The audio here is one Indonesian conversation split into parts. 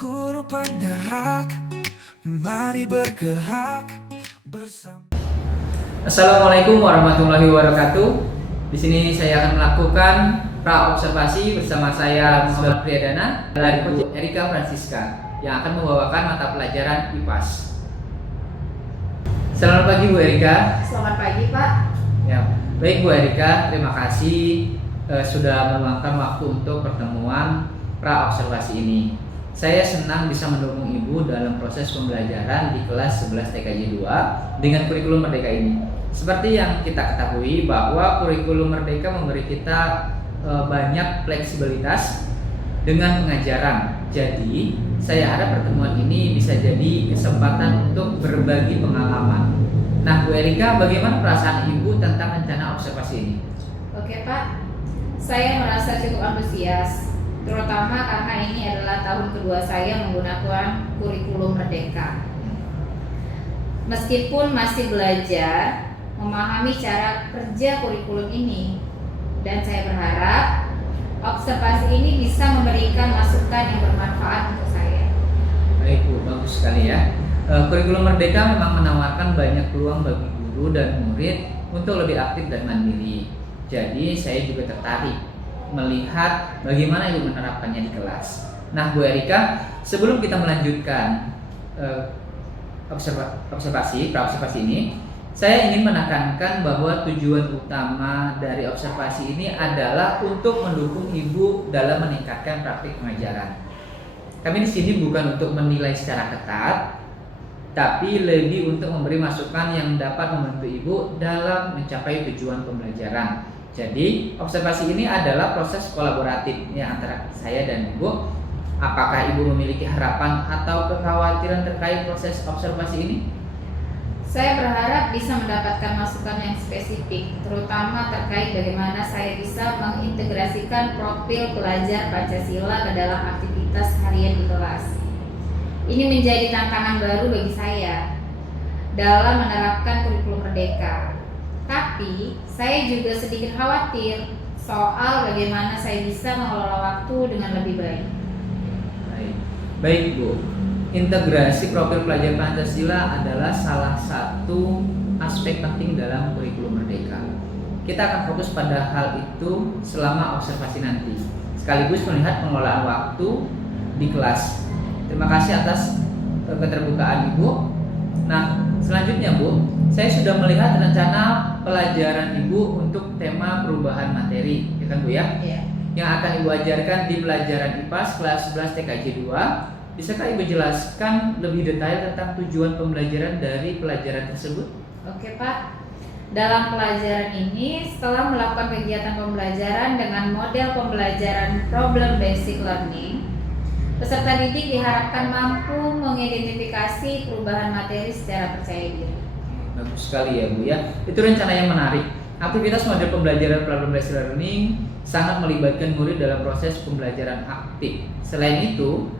Guru penggerak, mari bergerak bersama. Assalamualaikum warahmatullahi wabarakatuh. Di sini saya akan melakukan pra-observasi bersama saya Muhammad Priyadana dan Bu Erika Francisca yang akan membawakan mata pelajaran IPAS. Selamat pagi Bu Erika. Selamat pagi Pak. Ya, baik Bu Erika, terima kasih sudah meluangkan waktu untuk pertemuan pra-observasi ini. Saya senang bisa mendukung Ibu dalam proses pembelajaran di kelas 11 TKJ 2 dengan kurikulum Merdeka ini. Seperti yang kita ketahui bahwa kurikulum Merdeka memberi kita banyak fleksibilitas dengan pengajaran. Jadi, saya harap pertemuan ini bisa jadi kesempatan untuk berbagi pengalaman. Nah, Bu Erika, bagaimana perasaan Ibu tentang rencana observasi ini? Oke Pak, saya merasa cukup antusias, terutama karena ini adalah tahun kedua saya menggunakan kurikulum Merdeka. Meskipun masih belajar memahami cara kerja kurikulum ini, dan saya berharap observasi ini bisa memberikan masukan yang bermanfaat untuk saya. Baik Bu, bagus sekali ya. Kurikulum Merdeka memang menawarkan banyak peluang bagi guru dan murid untuk lebih aktif dan mandiri. Jadi saya juga tertarik melihat bagaimana Ibu menerapkannya di kelas. Nah Bu Erika, sebelum kita melanjutkan observasi ini, saya ingin menekankan bahwa tujuan utama dari observasi ini adalah untuk mendukung Ibu dalam meningkatkan praktik pengajaran. Kami di sini bukan untuk menilai secara ketat, tapi lebih untuk memberi masukan yang dapat membantu Ibu dalam mencapai tujuan pembelajaran. Jadi, observasi ini adalah proses kolaboratif ya, antara saya dan Ibu. Apakah Ibu memiliki harapan atau kekhawatiran terkait proses observasi ini? Saya berharap bisa mendapatkan masukan yang spesifik, terutama terkait bagaimana saya bisa mengintegrasikan profil pelajar Pancasila ke dalam aktivitas harian di kelas. Ini menjadi tantangan baru bagi saya dalam menerapkan kurikulum Merdeka. Tapi, saya juga sedikit khawatir soal bagaimana saya bisa mengelola waktu dengan lebih baik. Baik Bu, integrasi profil pelajar Pancasila adalah salah satu aspek penting dalam kurikulum Merdeka. Kita akan fokus pada hal itu selama observasi nanti, sekaligus melihat pengelolaan waktu di kelas. Terima kasih atas keterbukaan Ibu. Nah, selanjutnya Bu, saya sudah melihat rencana pelajaran Ibu untuk tema perubahan materi, ya kan Bu ya? Iya. Yang akan Ibu ajarkan di pelajaran IPAS kelas 11 TKJ 2. Bisakah Ibu jelaskan lebih detail tentang tujuan pembelajaran dari pelajaran tersebut? Oke Pak, dalam pelajaran ini setelah melakukan kegiatan pembelajaran dengan model pembelajaran problem basic learning, peserta didik diharapkan mampu mengidentifikasi perubahan materi secara percaya diri. Bagus sekali ya Bu ya. Itu rencana yang menarik. Aktivitas model pembelajaran problem based learning sangat melibatkan murid dalam proses pembelajaran aktif. Selain itu,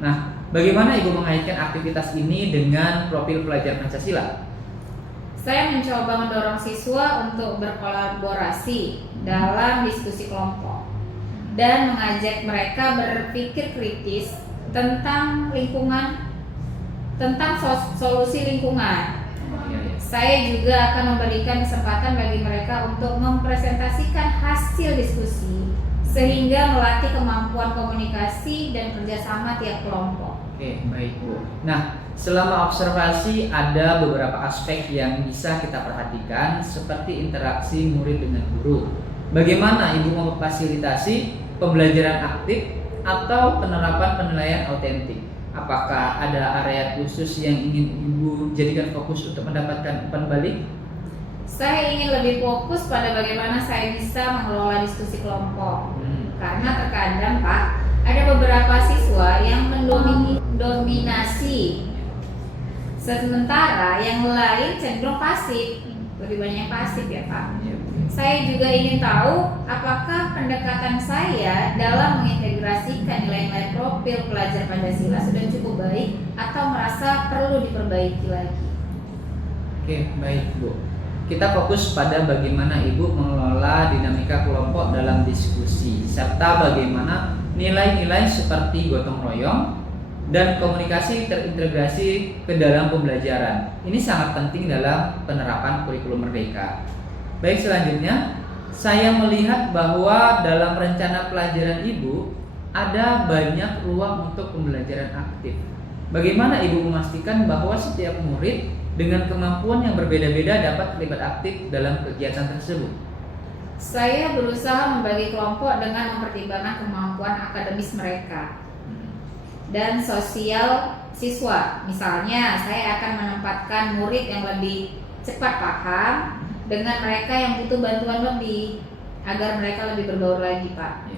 nah, bagaimana Ibu mengaitkan aktivitas ini dengan profil pelajar Pancasila? Saya mencoba mendorong siswa untuk berkolaborasi dalam diskusi kelompok dan mengajak mereka berpikir kritis tentang lingkungan, tentang solusi lingkungan. Saya juga akan memberikan kesempatan bagi mereka untuk mempresentasikan hasil diskusi sehingga melatih kemampuan komunikasi dan kerjasama tiap kelompok. Oke, baik Bu. Nah, selama observasi ada beberapa aspek yang bisa kita perhatikan seperti interaksi murid dengan guru. Bagaimana Ibu memfasilitasi pembelajaran aktif atau penerapan penilaian autentik? Apakah ada area khusus yang ingin Ibu jadikan fokus untuk mendapatkan umpan balik? Saya ingin lebih fokus pada bagaimana saya bisa mengelola diskusi kelompok. Karena terkadang Pak, ada beberapa siswa yang mendominasi, sementara yang lain cenderung pasif, lebih banyak pasif ya Pak. Saya juga ingin tahu apakah pendekatan saya dalam mengintegrasikan nilai-nilai profil pelajar Pancasila sudah cukup baik atau merasa perlu diperbaiki lagi. Oke, baik Bu. Kita fokus pada bagaimana Ibu mengelola dinamika kelompok dalam diskusi serta bagaimana nilai-nilai seperti gotong royong, dan komunikasi terintegrasi ke dalam pembelajaran. Ini sangat penting dalam penerapan kurikulum merdeka. Baik, selanjutnya saya melihat bahwa dalam rencana pelajaran Ibu ada banyak ruang untuk pembelajaran aktif. Bagaimana Ibu memastikan bahwa setiap murid dengan kemampuan yang berbeda-beda dapat terlibat aktif dalam kegiatan tersebut? Saya berusaha membagi kelompok dengan mempertimbangkan kemampuan akademis mereka dan sosial siswa. Misalnya, saya akan menempatkan murid yang lebih cepat paham dengan mereka yang butuh bantuan lebih, agar mereka lebih berbaur lagi, Pak.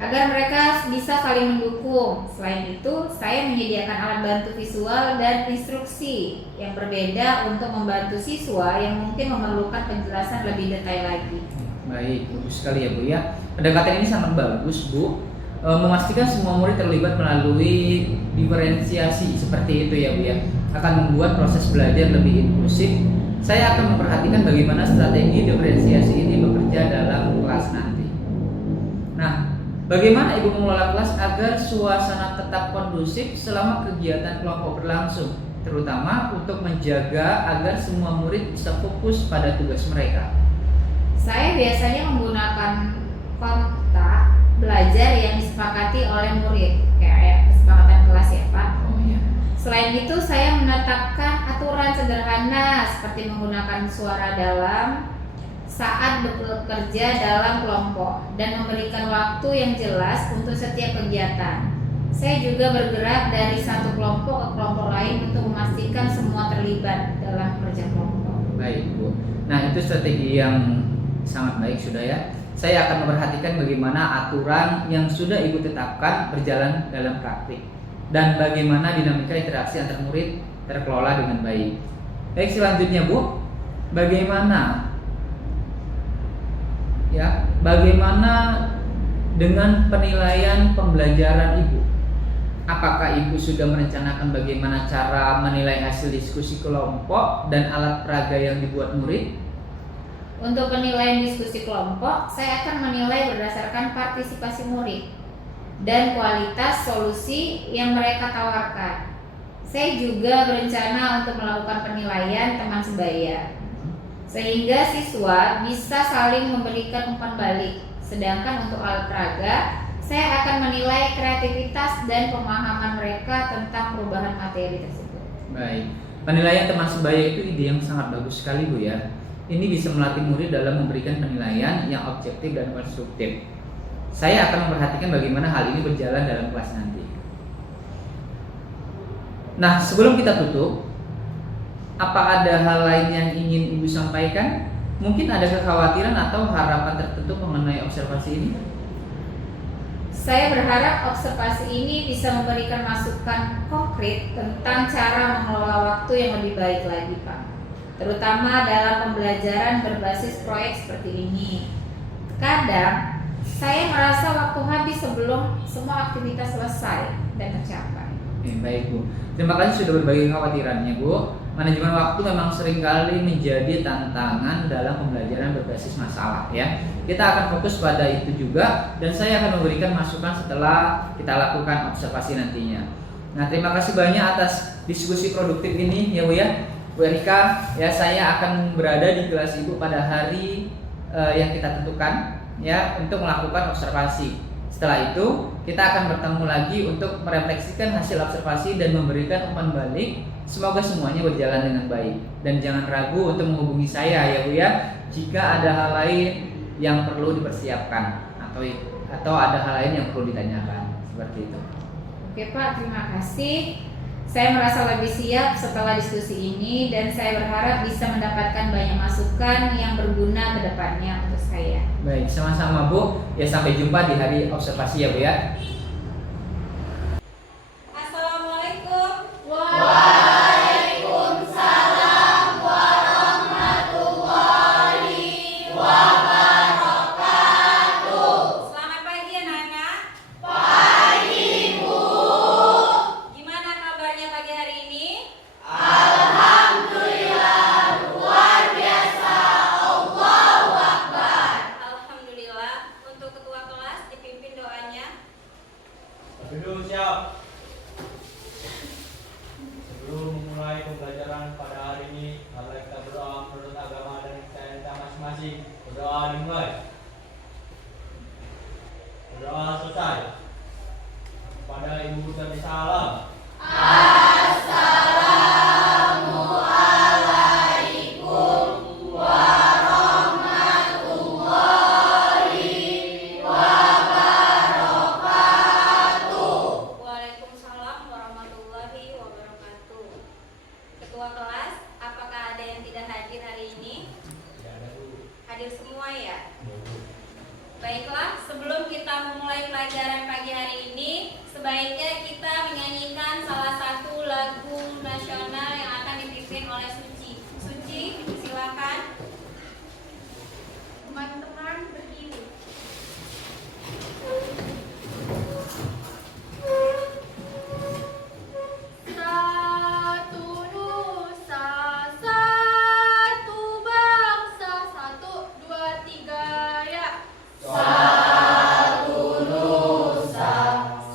Agar mereka bisa saling mendukung. Selain itu, saya menyediakan alat bantu visual dan instruksi yang berbeda untuk membantu siswa yang mungkin memerlukan penjelasan lebih detail lagi. Baik, bagus sekali ya Bu ya. Pendekatan ini sangat bagus Bu. Memastikan semua murid terlibat melalui diferensiasi seperti itu ya Bu ya, akan membuat proses belajar lebih inklusif. Saya akan memperhatikan bagaimana strategi diferensiasi ini bekerja dalam kelas nanti. Nah, bagaimana Ibu mengelola kelas agar suasana tetap kondusif selama kegiatan kelompok berlangsung, terutama untuk menjaga agar semua murid bisa fokus pada tugas mereka? Saya biasanya menggunakan kontak belajar yang disepakati oleh murid, kayak kesepakatan kelas ya Pak. Oh iya. Selain itu, saya menetapkan aturan sederhana seperti menggunakan suara dalam saat bekerja dalam kelompok dan memberikan waktu yang jelas untuk setiap kegiatan. Saya juga bergerak dari satu kelompok ke kelompok lain untuk memastikan semua terlibat dalam kerja kelompok. Baik Bu. Nah, itu strategi yang sangat baik sudah ya. Saya akan memperhatikan bagaimana aturan yang sudah Ibu tetapkan berjalan dalam praktik dan bagaimana dinamika interaksi antar murid terkelola dengan baik. Baik, selanjutnya Bu, bagaimana dengan penilaian pembelajaran Ibu? Apakah Ibu sudah merencanakan bagaimana cara menilai hasil diskusi kelompok dan alat peraga yang dibuat murid? Untuk penilaian diskusi kelompok, saya akan menilai berdasarkan partisipasi murid dan kualitas solusi yang mereka tawarkan. Saya juga berencana untuk melakukan penilaian teman sebaya, sehingga siswa bisa saling memberikan umpan balik. Sedangkan untuk alat peraga, saya akan menilai kreativitas dan pemahaman mereka tentang perubahan materi tersebut. Baik, penilaian teman sebaya itu ide yang sangat bagus sekali Bu ya. Ini bisa melatih murid dalam memberikan penilaian yang objektif dan konstruktif. Saya akan memperhatikan bagaimana hal ini berjalan dalam kelas nanti. Nah, sebelum kita tutup, apa ada hal lain yang ingin Ibu sampaikan? Mungkin ada kekhawatiran atau harapan tertentu mengenai observasi ini? Saya berharap observasi ini bisa memberikan masukan konkret tentang cara mengelola waktu yang lebih baik lagi, Pak. Terutama dalam pembelajaran berbasis proyek seperti ini. Kadang, saya merasa waktu habis sebelum semua aktivitas selesai dan tercapai. Baik Bu, terima kasih sudah berbagi kekhawatirannya Bu. Manajemen waktu memang seringkali menjadi tantangan dalam pembelajaran berbasis masalah ya. Kita akan fokus pada itu juga dan saya akan memberikan masukan setelah kita lakukan observasi nantinya. Nah, terima kasih banyak atas diskusi produktif ini ya Bu ya. Bu Erika, ya saya akan berada di kelas Ibu pada hari yang kita tentukan ya untuk melakukan observasi. Setelah itu kita akan bertemu lagi untuk merefleksikan hasil observasi dan memberikan umpan balik. Semoga semuanya berjalan dengan baik dan jangan ragu untuk menghubungi saya ya Bu ya jika ada hal lain yang perlu dipersiapkan atau ada hal lain yang perlu ditanyakan seperti itu. Oke Pak, terima kasih. Saya merasa lebih siap setelah diskusi ini dan saya berharap bisa mendapatkan banyak masukan yang berguna ke depannya untuk saya. Baik, sama-sama Bu. Ya, sampai jumpa di hari observasi ya Bu ya. Assalamualaikum. Waalaikumsalam warahmatullahi wabarakatuh. Selamat pagi anak-anak. Pagi Bu. Gimana kabarnya pagi hari ini? Alhamdulillah luar biasa. Allahu Akbar. Alhamdulillah. Untuk ketua kelas dipimpin doanya. Ibu dan salam. Assalamualaikum warahmatullahi wabarakatuh. Waalaikumsalam warahmatullahi wabarakatuh. Ketua kelas, apakah ada yang tidak hadir hari ini? Tidak ada, Bu. Hadir semua ya? Ya, Bu. Baiklah, sebelum kita memulai pelajaran pagi hari ini, sebaiknya kita menyanyikan salah satu lagu nasional yang akan dipimpin oleh Suci. Suci, silakan. Teman-teman berdiri. Satu nusa, satu bangsa, 1, 2, 3 ya. Satu nusa,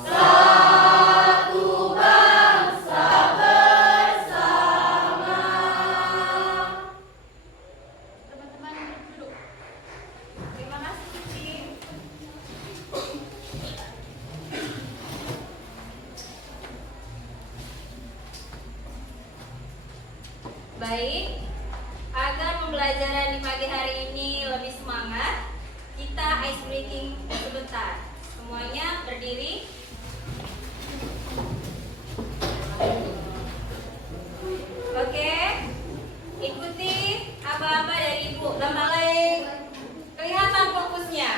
satu bangsa bersama. Teman-teman duduk. Terima kasih Suci. Baik, agar pembelajaran di pagi hari ini lebih semangat, kita ice breaking sebentar. Semuanya berdiri. Oke, ikuti apa-apa dari Ibu. Dan mulai kelihatan fokusnya.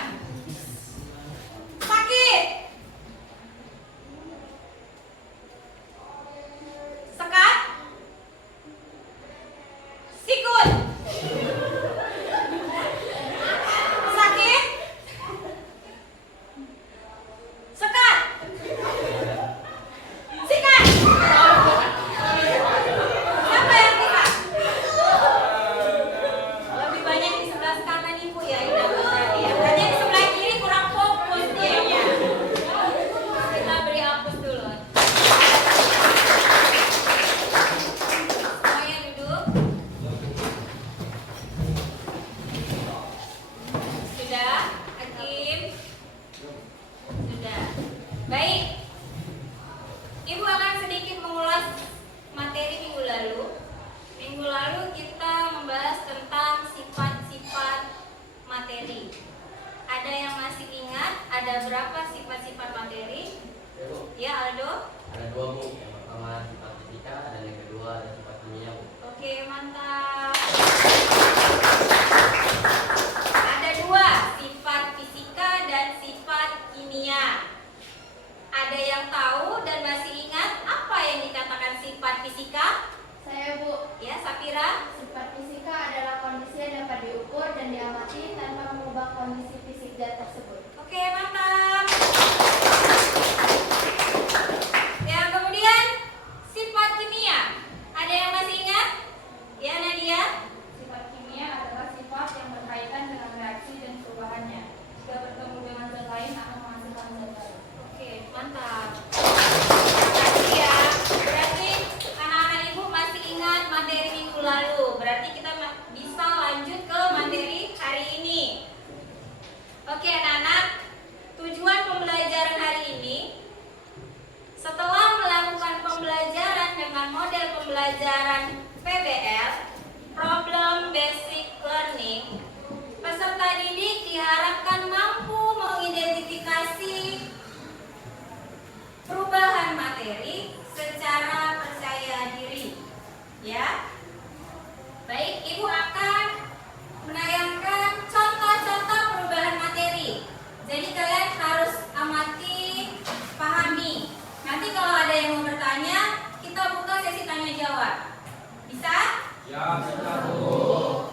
Sakit. Sekat. Sikut. Sakit. Sekat. Sikat. Siapa yang bisa? Lebih banyak di sebelah kanan Ibu ya, Ida Putrani ya. Berarti yang di sebelah kiri kurang fokus dianya. Kita beri hapus dulu. Semuanya duduk. Sudah, Hakim? Sudah. Baik. Ibu akan sedikit mengulas materi minggu lalu. Minggu lalu kita membahas tentang sifat-sifat materi. Ada yang masih ingat ada berapa sifat-sifat materi? Ya, Bu. Ya, Aldo? Ada 2, Bu. Yang pertama sifat fisika dan yang kedua ada sifat kimia, Bu. Oke, mantap. Ada 2, sifat fisika dan sifat kimia. Ada yang tahu dan masih ingat apa yang dikatakan sifat fisika? Saya Bu, Ya, Safira? sifat fisika adalah kondisi yang dapat diukur dan diamati tanpa mengubah kondisi fisik zat tersebut. Oke, mantap. Yang kemudian sifat kimia. Ada yang masih ingat? Ya, Nadia? Sifat kimia adalah sifat yang berkaitan dengan reaksi dan perubahannya. Jika bertemu dengan zat lain akan menghasilkan zat baru. Oke, mantap. Makasih ya. Berarti anak-anak Ibu masih ingat materi minggu lalu. Berarti kita bisa lanjut ke materi hari ini. Oke, anak-anak. Tujuan pembelajaran hari ini, setelah melakukan pembelajaran dengan model pembelajaran PBL, Problem Basic Learning, peserta didik diharapkan mampu mengidentifikasi perubahan materi secara percaya diri. Ya. Baik, Ibu akan menayangkan contoh-contoh perubahan materi. Jadi kalian harus amati, pahami. Nanti kalau ada yang mau bertanya, kita buka sesi tanya jawab. Bisa? Ya, bisa, Bu.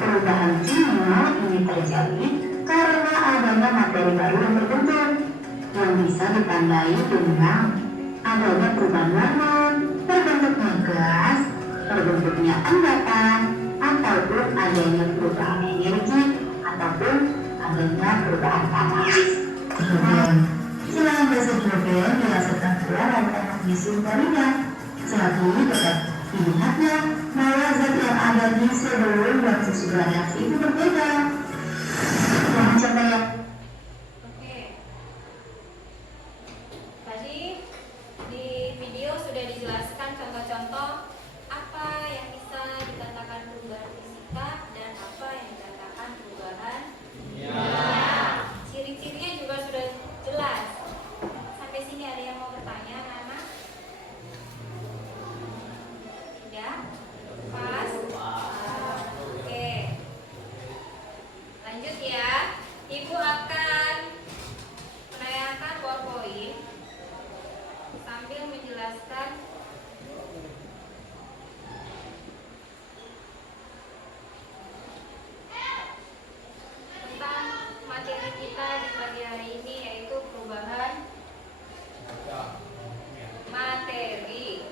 Perubahan kimia ini terjadi karena adanya materi baru yang terbentuk yang bisa ditandai dengan adanya perubahan warna, adanya perubahan energi ataupun adanya perubahan panas. Hidrogen. Silangan basa hidrogen dihasilkan pula dari teknik mesin jaringan. Saat ini dapat dilihatnya bahwa zat yang ada di sebelum dan sesudah reaksi itu berbeda. Yang contoh yang Oke. Tadi di video sudah dijelaskan contoh-contoh apa yang bisa dikatakan perubahan fisika dan apa yang dikatakan perubahan kimia. Ciri-cirinya juga sudah jelas. Sampai sini ada yang mau bertanya, anak? Tidak? Pas? Oke. Lanjut ya. Ibu akan menayangkan PowerPoint sambil menjelaskan tentang materi kita di pagi hari ini, yaitu perubahan materi.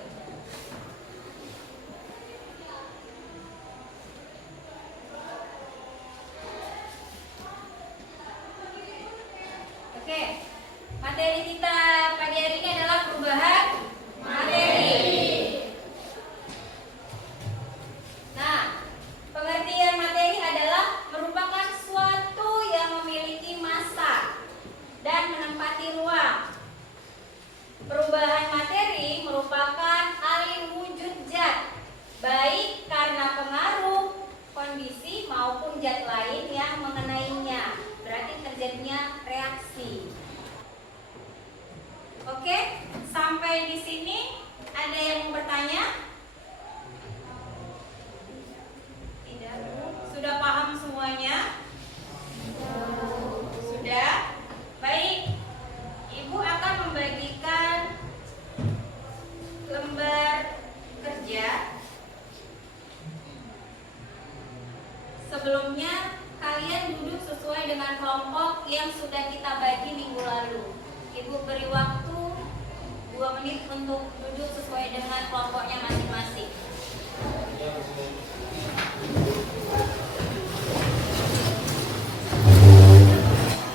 Oke, materi kita pagi hari ini adalah perubahan materi. Nah, pengertian materi adalah merupakan suatu yang memiliki massa dan menempati ruang. Perubahan materi merupakan alih wujud zat, baik karena pengaruh, kondisi maupun zat lain yang mengenainya. Berarti terjadinya reaksi. Oke, sampai di sini ada yang mau bertanya? Tidak. Sudah paham semuanya? Sudah? Baik. Ibu akan membagikan lembar kerja. Sebelumnya kalian duduk sesuai dengan kelompok yang sudah kita bagi minggu lalu. Ibu beri waktu 2 menit untuk duduk sesuai dengan kelompoknya masing-masing.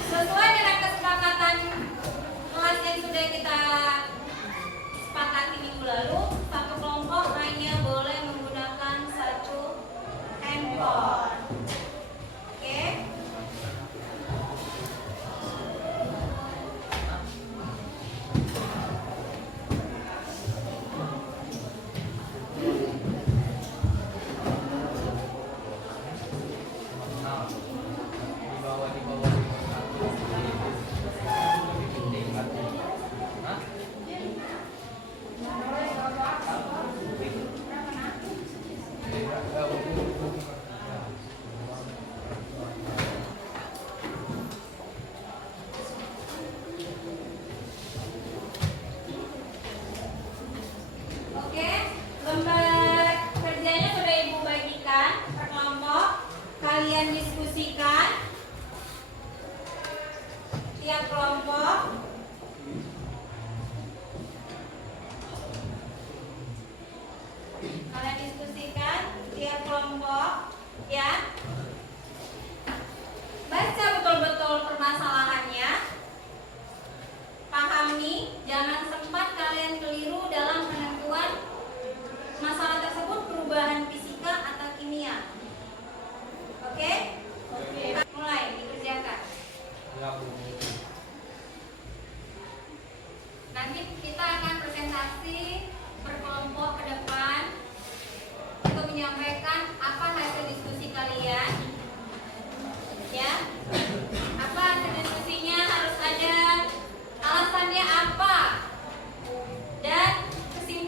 Sesuai dengan kesepakatan kelas yang sudah kita sepakati minggu lalu, satu kelompok hanya boleh menggunakan satu handphone. Oke? Oke, lembar kerjanya sudah Ibu bagikan per kelompok. Kalian diskusikan tiap kelompok. Kalian diskusikan tiap kelompok, ya. Baca betul-betul permasalahannya. Pahami, jangan sempat kalian keliru dalam penentuan masalah tersebut perubahan fisika atau kimia. Oke? Mulai dikerjakan. Nanti kita akan presentasi berkelompok ke depan untuk menyampaikan apa hasil diskusi kalian. Ya. Apa hasil diskusinya, harus ada alasannya apa dan kesimpulannya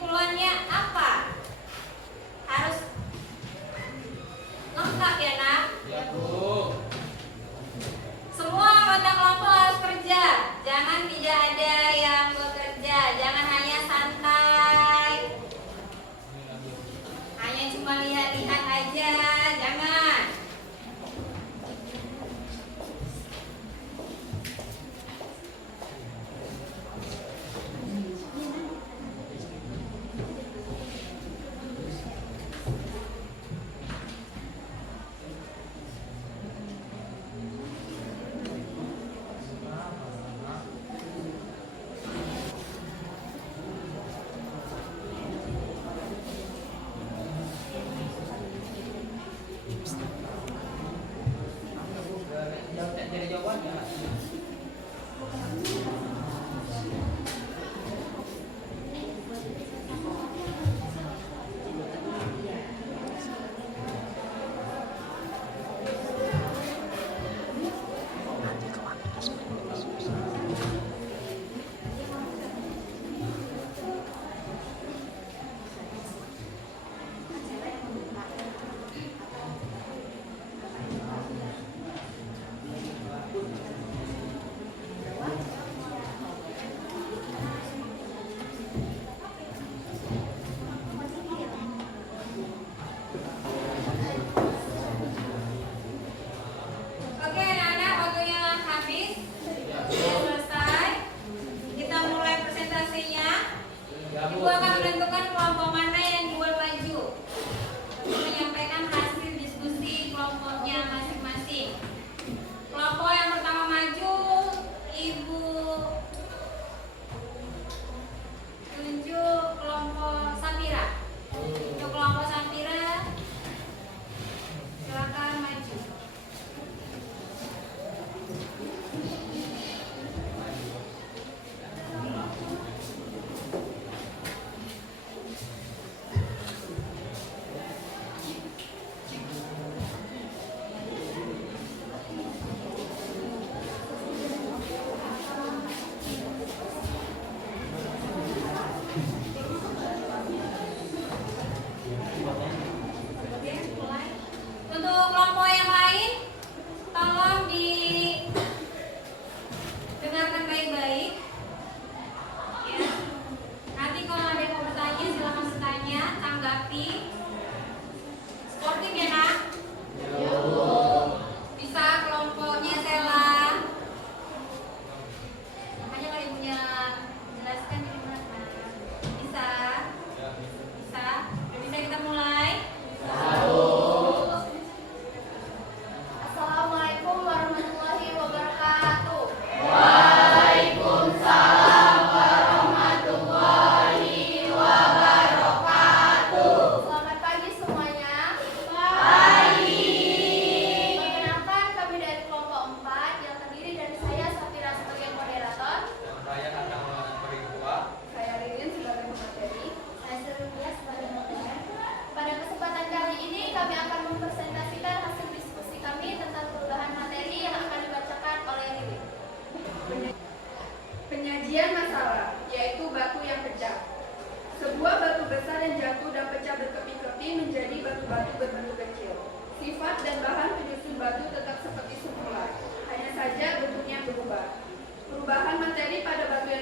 yang jatuh dan pecah berkepi-kepi menjadi batu-batu berbentuk kecil. Sifat dan bahan penyusun batu tetap seperti semula, hanya saja bentuknya berubah. Perubahan materi pada batu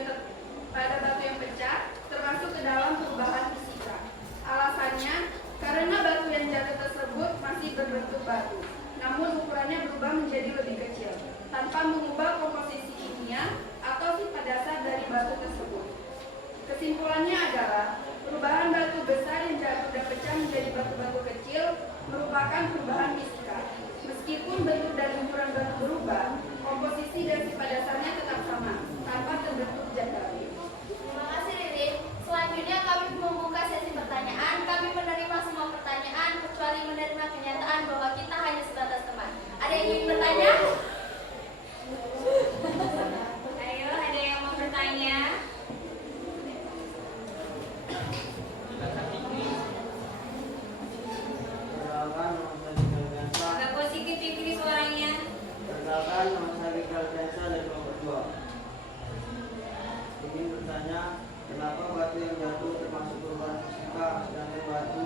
yang pecah termasuk ke dalam perubahan fisika. Alasannya, karena batu yang jatuh tersebut masih berbentuk batu, namun ukurannya berubah menjadi lebih kecil, tanpa mengubah komposisi kimia atau sifat dasar dari batu tersebut. Kesimpulannya adalah, perubahan batu besar yang jatuh dan pecah menjadi batu-batu kecil merupakan perubahan fisika. Meskipun bentuk dan ukuran batu berubah, komposisi dan sifat dasarnya tetap sama, tanpa terbentuk zat baru. Terima kasih Ririn. Selanjutnya kami membuka sesi pertanyaan. Kami menerima semua pertanyaan kecuali menerima kenyataan bahwa kita hanya sebatas teman. Ada yang ingin bertanya? Ayo, ada yang mau bertanya? Perkenalkan, nama saya Fikal Fiansa. Agak positif Fikri suaranya. Perkenalkan, nama saya Fikal Fiansa dari kelompok 2. Ingin bertanya, kenapa batu yang jatuh termasuk perubahan fisika, sedangkan batu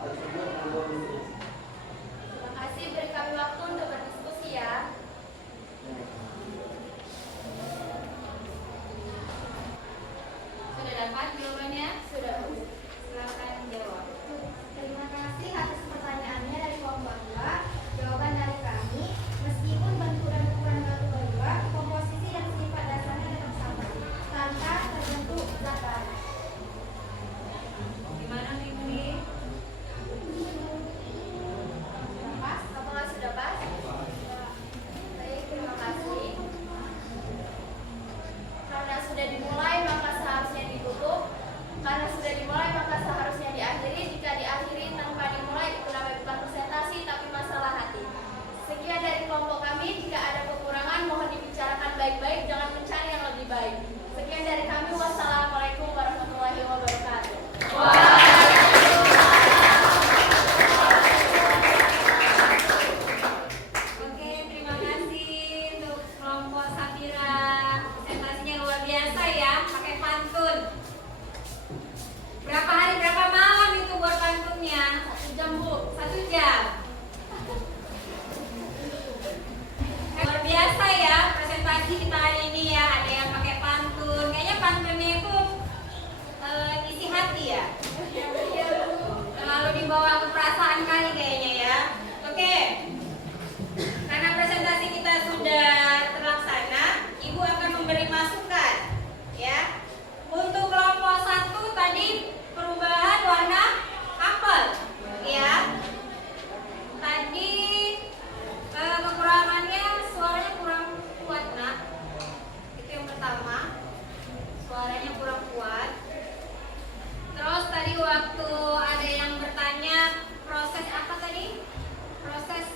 tersebut berubah bentuk? Terima kasih, beri kami waktu untuk berdiskusi ya. Sudah dapat jawabannya? Sudah. Silakan jawab. Terima kasih atas pertanyaannya dari kelompok 2. Jawaban dari kami, meskipun bentuk dan ukuran batu berubah, komposisi dan sifat dasarnya tetap sama, tanpa terbentuk zat baru. Gimana Fikri? Sudah pas? Apakah sudah pas? Baik, terima kasih. Karena sudah dimulai, maka seharusnya ditutup. Karena sudah dimulai, maka seharusnya diakhiri. Jika diakhiri tanpa dimulai, itu namanya bukan presentasi, tapi masalah hati. Sekian dari kelompok kami. Jika ada kekurangan, mohon dibicarakan baik-baik, jangan mencari yang lebih baik. Sekian dari kami. Wassalamualaikum warahmatullahi wabarakatuh. Oke, terima kasih untuk kelompok Safira. Presentasinya luar biasa ya, pakai pantun. Berapa hari, berapa malam itu buat pantunnya? 1 jam, Bu. 1 jam. Luar biasa ya presentasi kita hari ini ya. Ada yang pakai pantun. Kayaknya pantunnya itu isi hati ya. Terlalu dibawa ke perasaan kali kayaknya ya. Oke. Karena presentasi kita sudah terlaksana, Ibu akan memberi masukan ya. Untuk kelompok 1 tadi perubahan warna apel ya. Tadi kekurangannya suaranya kurang kuat nak. Itu yang pertama, suaranya kurang kuat. Terus tadi waktu ada yang bertanya proses apa tadi? Proses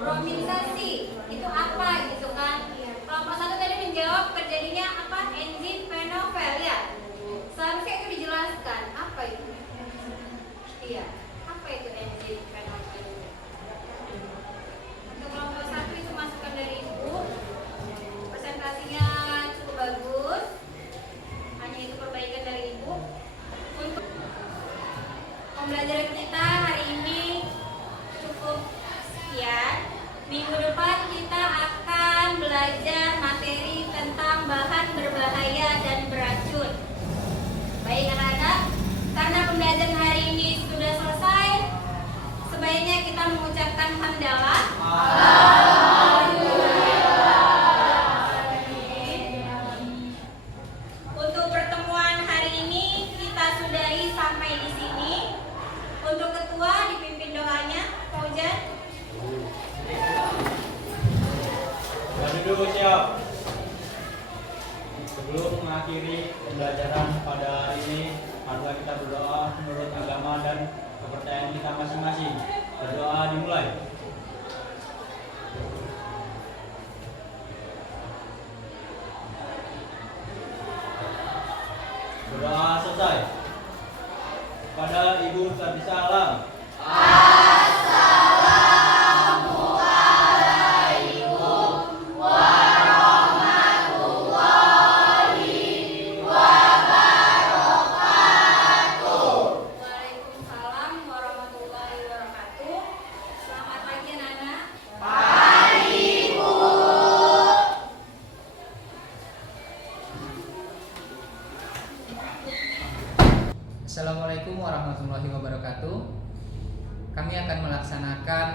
bromisasi itu apa gitu kan? Kelompok 1 tadi menjawab terjadinya apa? Enzim fenovel ya. Seharusnya itu dijelaskan apa itu? Iya, apa itu enzim fenovel? Untuk kelompok 1 itu masukan dari Ibu. Presentasinya cukup bagus. Hanya itu perbaikan dari Ibu. Untuk pembelajaran kita hari ini cukup sekian. Minggu depan kita akan belajar materi tentang bahan berbahaya dan beracun. Baik anak-anak, karena pembelajaran hari ini sudah selesai, sebaiknya kita mengucapkan hamdalah. Untuk pertemuan hari ini kita sudahi sampai di sini. Untuk ketua dipimpin doanya, Fauzan. Duduk siap. Sebelum mengakhiri pembelajaran pada hari ini, marilah kita berdoa menurut agama dan kepercayaan kita masing-masing. Berdoa dimulai. Berdoa selesai. Pada Ibu Tarbisa Alam. Assalamualaikum warahmatullahi wabarakatuh. Kami akan melaksanakan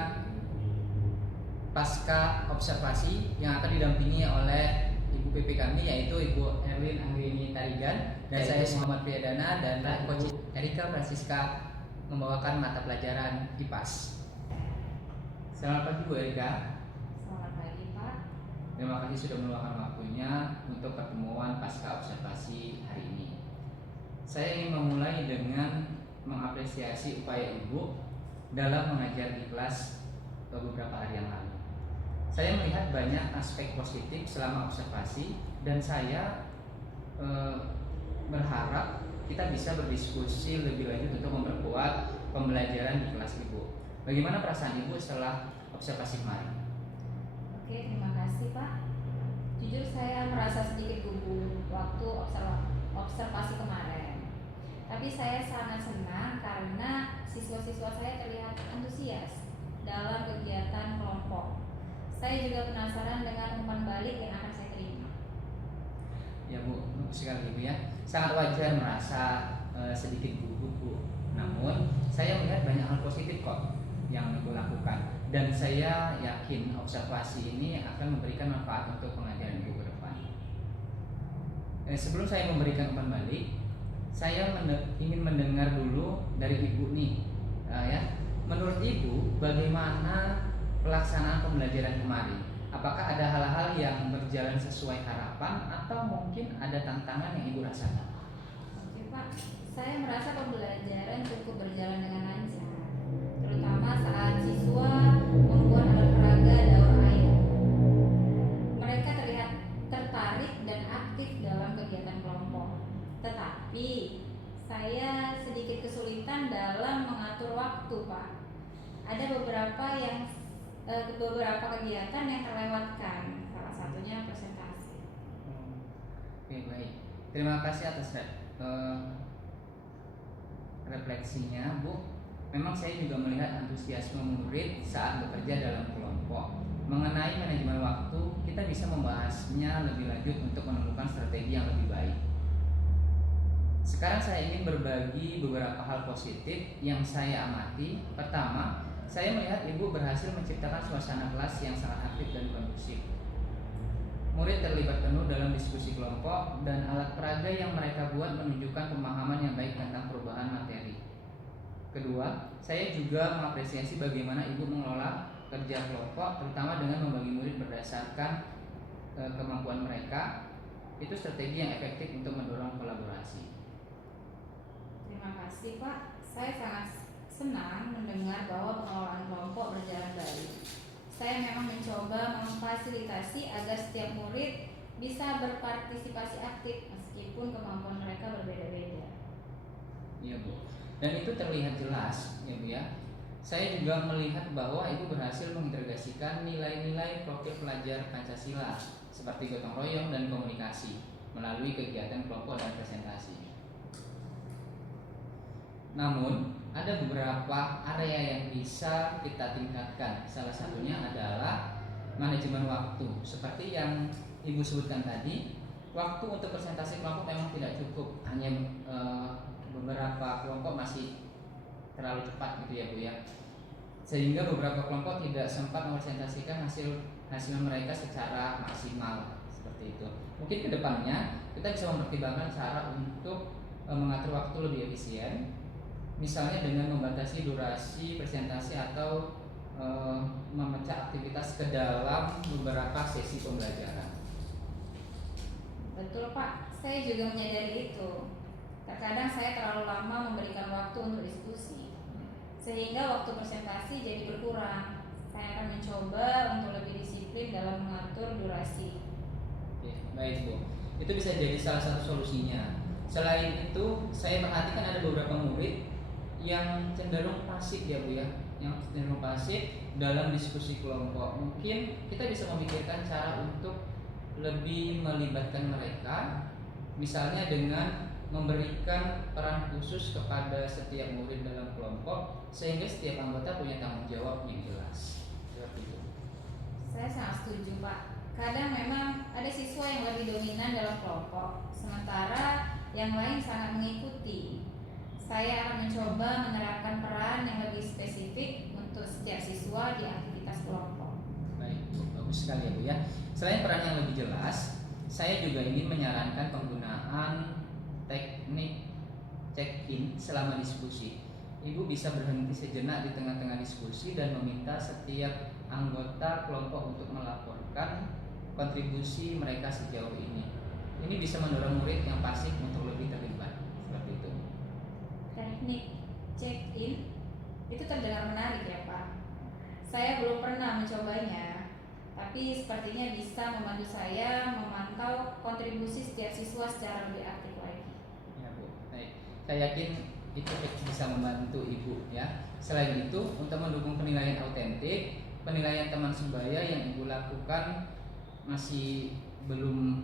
pasca observasi yang akan didampingi oleh Ibu PP kami, yaitu Ibu Erlin Angrini Tarigan, dan saya Muhammad Priyadana, dan Coach Erika Francisca membawakan mata pelajaran IPAS. Selamat pagi Bu Erika. Selamat pagi Pak. Terima kasih sudah meluangkan waktunya untuk pertemuan pasca observasi hari ini. Saya ingin memulai dengan mengapresiasi upaya Ibu dalam mengajar di kelas beberapa hari yang lalu. Saya melihat banyak aspek positif selama observasi, dan saya berharap kita bisa berdiskusi lebih lanjut untuk memperkuat pembelajaran di kelas Ibu. Bagaimana perasaan Ibu setelah observasi kemarin? Oke, terima kasih Pak. Jujur saya merasa sedikit gugup waktu observasi kemarin. Tapi saya sangat senang karena siswa-siswa saya terlihat antusias dalam kegiatan kelompok. Saya juga penasaran dengan umpan balik yang akan saya terima. Ya Bu, bagus sekali Ibu ya. Sangat wajar merasa sedikit gugup Bu. Namun saya melihat banyak hal positif kok yang Ibu lakukan, dan saya yakin observasi ini akan memberikan manfaat untuk pengajaran Ibu ke depan. Sebelum saya memberikan umpan balik, saya ingin mendengar dulu dari Ibu nih, ya. Menurut Ibu, bagaimana pelaksanaan pembelajaran kemarin? Apakah ada hal-hal yang berjalan sesuai harapan atau mungkin ada tantangan yang Ibu rasakan? Oke Pak, saya merasa pembelajaran cukup berjalan dengan lancar, terutama saat siswa membuat alat peraga daur air. Mereka terlihat tertarik dan aktif dalam kegiatan kelompok. Tetapi saya sedikit kesulitan dalam mengatur waktu, Pak. Ada beberapa kegiatan yang terlewatkan, salah satunya presentasi. Oke, baik. Terima kasih atas refleksinya, Bu. Memang saya juga melihat antusiasme murid saat bekerja dalam kelompok. Mengenai manajemen waktu, kita bisa membahasnya lebih lanjut untuk menemukan strategi yang lebih baik. Sekarang saya ingin berbagi beberapa hal positif yang saya amati. Pertama, saya melihat Ibu berhasil menciptakan suasana kelas yang sangat aktif dan kondusif. Murid terlibat penuh dalam diskusi kelompok, dan alat peraga yang mereka buat menunjukkan pemahaman yang baik tentang perubahan materi. Kedua, saya juga mengapresiasi bagaimana Ibu mengelola kerja kelompok, terutama dengan membagi murid berdasarkan kemampuan mereka. Itu strategi yang efektif untuk mendorong kolaborasi. Terima kasih Pak. Saya sangat senang mendengar bahwa pengelolaan kelompok berjalan baik. Saya memang mencoba memfasilitasi agar setiap murid bisa berpartisipasi aktif meskipun kemampuan mereka berbeda-beda. Iya Bu, dan itu terlihat jelas ya Bu ya. Saya juga melihat bahwa Ibu berhasil mengintegrasikan nilai-nilai profil pelajar Pancasila seperti gotong royong dan komunikasi melalui kegiatan kelompok dan presentasi. Namun, ada beberapa area yang bisa kita tingkatkan. Salah satunya adalah manajemen waktu. Seperti yang Ibu sebutkan tadi, waktu untuk presentasi kelompok memang tidak cukup. Hanya beberapa kelompok masih terlalu cepat gitu ya Bu ya. Sehingga beberapa kelompok tidak sempat mempresentasikan hasil mereka secara maksimal seperti itu. Mungkin kedepannya kita bisa mempertimbangkan cara untuk mengatur waktu lebih efisien. Misalnya dengan membatasi durasi presentasi atau memecah aktivitas ke dalam beberapa sesi pembelajaran. Betul Pak, saya juga menyadari itu. Terkadang saya terlalu lama memberikan waktu untuk diskusi, sehingga waktu presentasi jadi berkurang. Saya akan mencoba untuk lebih disiplin dalam mengatur durasi. Oke, baik Bu. Itu bisa jadi salah satu solusinya. Selain itu, saya perhatikan ada beberapa murid yang cenderung pasif ya Bu ya, yang cenderung pasif dalam diskusi kelompok. Mungkin kita bisa memikirkan cara untuk lebih melibatkan mereka, misalnya dengan memberikan peran khusus kepada setiap murid dalam kelompok, sehingga setiap anggota punya tanggung jawab yang jelas. Seperti itu. Saya sangat setuju Pak. Kadang memang ada siswa yang lebih dominan dalam kelompok, sementara yang lain sangat mengikuti. Saya akan mencoba menerapkan peran yang lebih spesifik untuk setiap siswa di aktivitas kelompok. Baik, Bu. Bagus sekali ya Bu ya. Selain peran yang lebih jelas, saya juga ingin menyarankan penggunaan teknik check-in selama diskusi. Ibu bisa berhenti sejenak di tengah-tengah diskusi dan meminta setiap anggota kelompok untuk melaporkan kontribusi mereka sejauh ini. Ini bisa mendorong murid yang pasif untuk lebih terlibat. Seperti itu. Teknik check-in itu terdengar menarik ya Pak. Saya belum pernah mencobanya, tapi sepertinya bisa membantu saya memantau kontribusi setiap siswa secara lebih aktif lagi. Ya Bu, baik. Saya yakin itu bisa membantu Ibu ya. Selain itu, untuk mendukung penilaian autentik, penilaian teman sebaya yang Ibu lakukan masih belum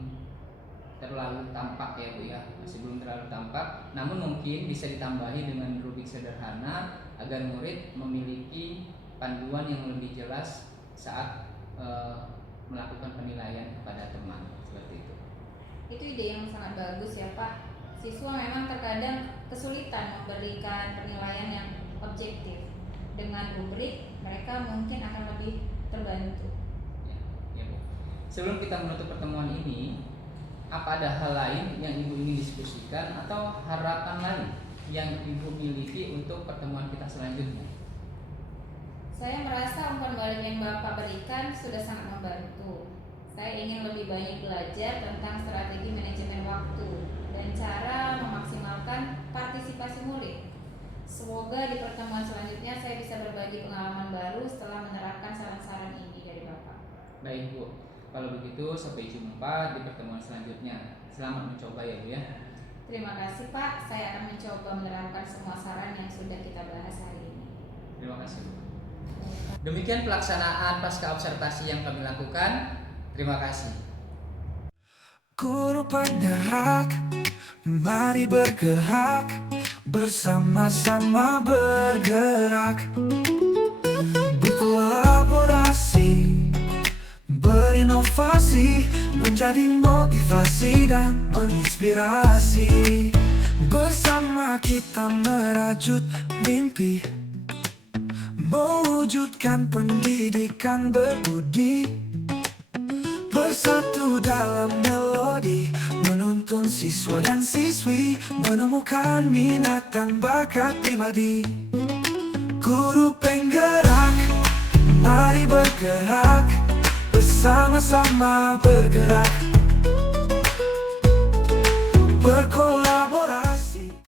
terlalu tampak ya Bu ya, masih belum terlalu tampak. Namun mungkin bisa ditambahi dengan rubrik sederhana agar murid memiliki panduan yang lebih jelas saat melakukan penilaian kepada teman. Seperti itu. Itu ide yang sangat bagus ya Pak. Siswa memang terkadang kesulitan memberikan penilaian yang objektif. Dengan rubrik, mereka mungkin akan lebih terbantu. Ya Bu. Sebelum kita menutup pertemuan ini, apa ada hal lain yang Ibu ingin diskusikan atau harapan lain yang Ibu miliki untuk pertemuan kita selanjutnya? Saya merasa umpan balik yang Bapak berikan sudah sangat membantu. Saya ingin lebih banyak belajar tentang strategi manajemen waktu dan cara memaksimalkan partisipasi murid. Semoga di pertemuan selanjutnya saya bisa berbagi pengalaman baru setelah menerapkan saran-saran ini dari Bapak. Baik Bu, kalau begitu sampai jumpa di pertemuan selanjutnya. Selamat mencoba ya Bu ya. Terima kasih Pak, saya akan mencoba menerapkan semua saran yang sudah kita bahas hari ini. Terima kasih Bu. Demikian pelaksanaan pasca observasi yang kami lakukan. Terima kasih. Guru penggerak, mari bergerak, bersama-sama bergerak, berkolaborasi, berinovasi, menjadi motivasi dan menginspirasi. Bersama kita merajut mimpi, mewujudkan pendidikan berbudi, bersatu dalam melodi, menuntun siswa dan siswi menemukan minat dan bakat pribadi. Guru penggerak, mari bergerak, bersama-sama bergerak,